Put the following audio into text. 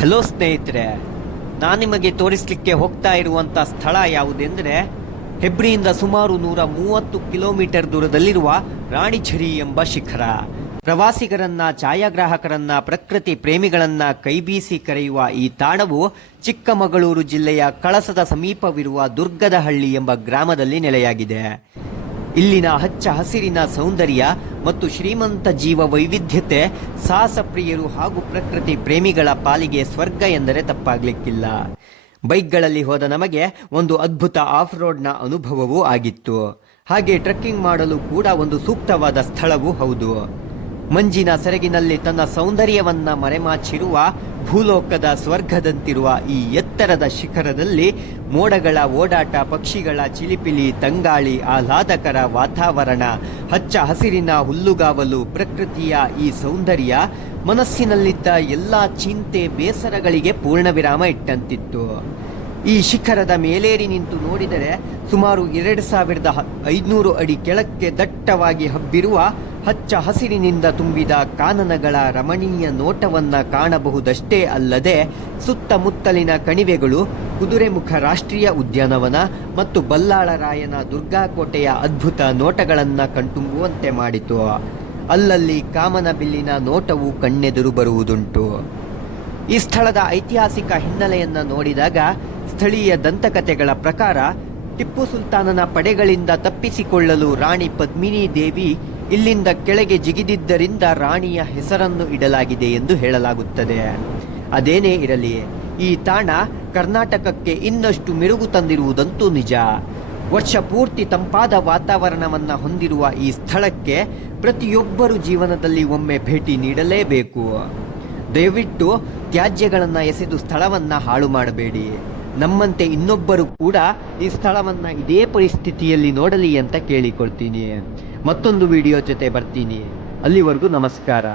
Hello ಸ್ನೇಹಿತರೆ, ನಾನು ನಿಮಗೆ ತೋರಿಸಲಿಕ್ಕೆ ಹೋಗ್ತಾ ಇರುವಂಥ ಸ್ಥಳ ಯಾವುದೆಂದರೆ ಹೆಬ್ರಿಯಿಂದ ಸುಮಾರು 130 ಕಿಲೋಮೀಟರ್ ದೂರದಲ್ಲಿರುವ ರಾಣಿಝರಿ ಎಂಬ ಶಿಖರ. ಪ್ರವಾಸಿಗರನ್ನ, ಛಾಯಾಗ್ರಾಹಕರನ್ನ, ಪ್ರಕೃತಿ ಪ್ರೇಮಿಗಳನ್ನ ಕೈಬೀಸಿ ಕರೆಯುವ ಈ ತಾಣವು ಚಿಕ್ಕಮಗಳೂರು ಜಿಲ್ಲೆಯ ಕಳಸದ ಸಮೀಪವಿರುವ ದುರ್ಗದಹಳ್ಳಿ ಎಂಬ ಗ್ರಾಮದಲ್ಲಿ ನೆಲೆಯಾಗಿದೆ. ಇಲ್ಲಿನ ಹಚ್ಚ ಹಸಿರಿನ ಸೌಂದರ್ಯ ಮತ್ತು ಶ್ರೀಮಂತ ಜೀವ ವೈವಿಧ್ಯತೆ ಸಾಹಸಪ್ರಿಯರು ಹಾಗೂ ಪ್ರಕೃತಿ ಪ್ರೇಮಿಗಳ ಪಾಲಿಗೆ ಸ್ವರ್ಗ ಎಂದರೆ ತಪ್ಪಾಗಲಿಕ್ಕಿಲ್ಲ. ಬೈಕ್ಗಳಲ್ಲಿ ಹೋದ ನಮಗೆ ಒಂದು ಅದ್ಭುತ ಆಫ್ ರೋಡ್ನ ಅನುಭವವೂ ಆಗಿತ್ತು. ಹಾಗೆ ಟ್ರೆಕ್ಕಿಂಗ್ ಮಾಡಲು ಕೂಡ ಒಂದು ಸೂಕ್ತವಾದ ಸ್ಥಳವೂ ಹೌದು. ಮಂಜಿನ ಸೆರಗಿನಲ್ಲಿ ತನ್ನ ಸೌಂದರ್ಯವನ್ನ ಮರೆಮಾಚಿರುವ ಭೂಲೋಕದ ಸ್ವರ್ಗದಂತಿರುವ ಈ ಎತ್ತರದ ಶಿಖರದಲ್ಲಿ ಮೋಡಗಳ ಓಡಾಟ, ಪಕ್ಷಿಗಳ ಚಿಲಿಪಿಲಿ, ತಂಗಾಳಿ, ಆಹ್ಲಾದಕರ ವಾತಾವರಣ, ಹಚ್ಚ ಹಸಿರಿನ ಹುಲ್ಲುಗಾವಲು, ಪ್ರಕೃತಿಯ ಈ ಸೌಂದರ್ಯ ಮನಸ್ಸಿನಲ್ಲಿದ್ದ ಎಲ್ಲ ಚಿಂತೆ, ಬೇಸರಗಳಿಗೆ ಪೂರ್ಣ ವಿರಾಮ ಇಟ್ಟಂತಿತ್ತು. ಈ ಶಿಖರದ ಮೇಲೇರಿ ನಿಂತು ನೋಡಿದರೆ ಸುಮಾರು 2500 ಅಡಿ ಕೆಳಕ್ಕೆ ದಟ್ಟವಾಗಿ ಹಬ್ಬಿರುವ ಹಚ್ಚ ಹಸಿರಿನಿಂದ ತುಂಬಿದ ಕಾನನಗಳ ರಮಣೀಯ ನೋಟವನ್ನ ಕಾಣಬಹುದಷ್ಟೇ ಅಲ್ಲದೆ ಸುತ್ತಮುತ್ತಲಿನ ಕಣಿವೆಗಳು, ಕುದುರೆಮುಖ ರಾಷ್ಟ್ರೀಯ ಉದ್ಯಾನವನ ಮತ್ತು ಬಲ್ಲಾಳರಾಯನ ದುರ್ಗಾಕೋಟೆಯ ಅದ್ಭುತ ನೋಟಗಳನ್ನು ಕಣ್ತುಂಬುವಂತೆ ಮಾಡಿತು. ಅಲ್ಲಲ್ಲಿ ಕಾಮನಬಿಲ್ಲಿನ ನೋಟವು ಕಣ್ಣೆದುರು ಬರುವುದುಂಟು. ಈ ಸ್ಥಳದ ಐತಿಹಾಸಿಕ ಹಿನ್ನೆಲೆಯನ್ನು ನೋಡಿದಾಗ ಸ್ಥಳೀಯ ದಂತಕಥೆಗಳ ಪ್ರಕಾರ ಟಿಪ್ಪು ಸುಲ್ತಾನನ ಪಡೆಗಳಿಂದ ತಪ್ಪಿಸಿಕೊಳ್ಳಲು ರಾಣಿ ಪದ್ಮಿನಿ ದೇವಿ ಇಲ್ಲಿಂದ ಕೆಳಗೆ ಜಿಗಿದಿದ್ದರಿಂದ ರಾಣಿಯ ಹೆಸರನ್ನು ಇಡಲಾಗಿದೆ ಎಂದು ಹೇಳಲಾಗುತ್ತದೆ. ಅದೇನೇ ಇರಲಿ, ಈ ತಾಣ ಕರ್ನಾಟಕಕ್ಕೆ ಇನ್ನಷ್ಟು ಮೆರುಗು ತಂದಿರುವುದಂತೂ ನಿಜ. ವರ್ಷ ಪೂರ್ತಿ ತಂಪಾದ ವಾತಾವರಣವನ್ನು ಹೊಂದಿರುವ ಈ ಸ್ಥಳಕ್ಕೆ ಪ್ರತಿಯೊಬ್ಬರು ಜೀವನದಲ್ಲಿ ಒಮ್ಮೆ ಭೇಟಿ ನೀಡಲೇಬೇಕು. ದಯವಿಟ್ಟು ತ್ಯಾಜ್ಯಗಳನ್ನು ಎಸೆದು ಸ್ಥಳವನ್ನು ಹಾಳು ಮಾಡಬೇಡಿ. ನಮ್ಮಂತೆ ಇನ್ನೊಬ್ಬರು ಕೂಡ ಈ ಸ್ಥಳವನ್ನು ಇದೇ ಪರಿಸ್ಥಿತಿಯಲ್ಲಿ ನೋಡಲಿ ಅಂತ ಕೇಳಿಕೊಳ್ತೀನಿ. ಮತ್ತೊಂದು ವಿಡಿಯೋ ಜೊತೆ ಬರ್ತೀನಿ. ಅಲ್ಲಿವರೆಗೂ ನಮಸ್ಕಾರ.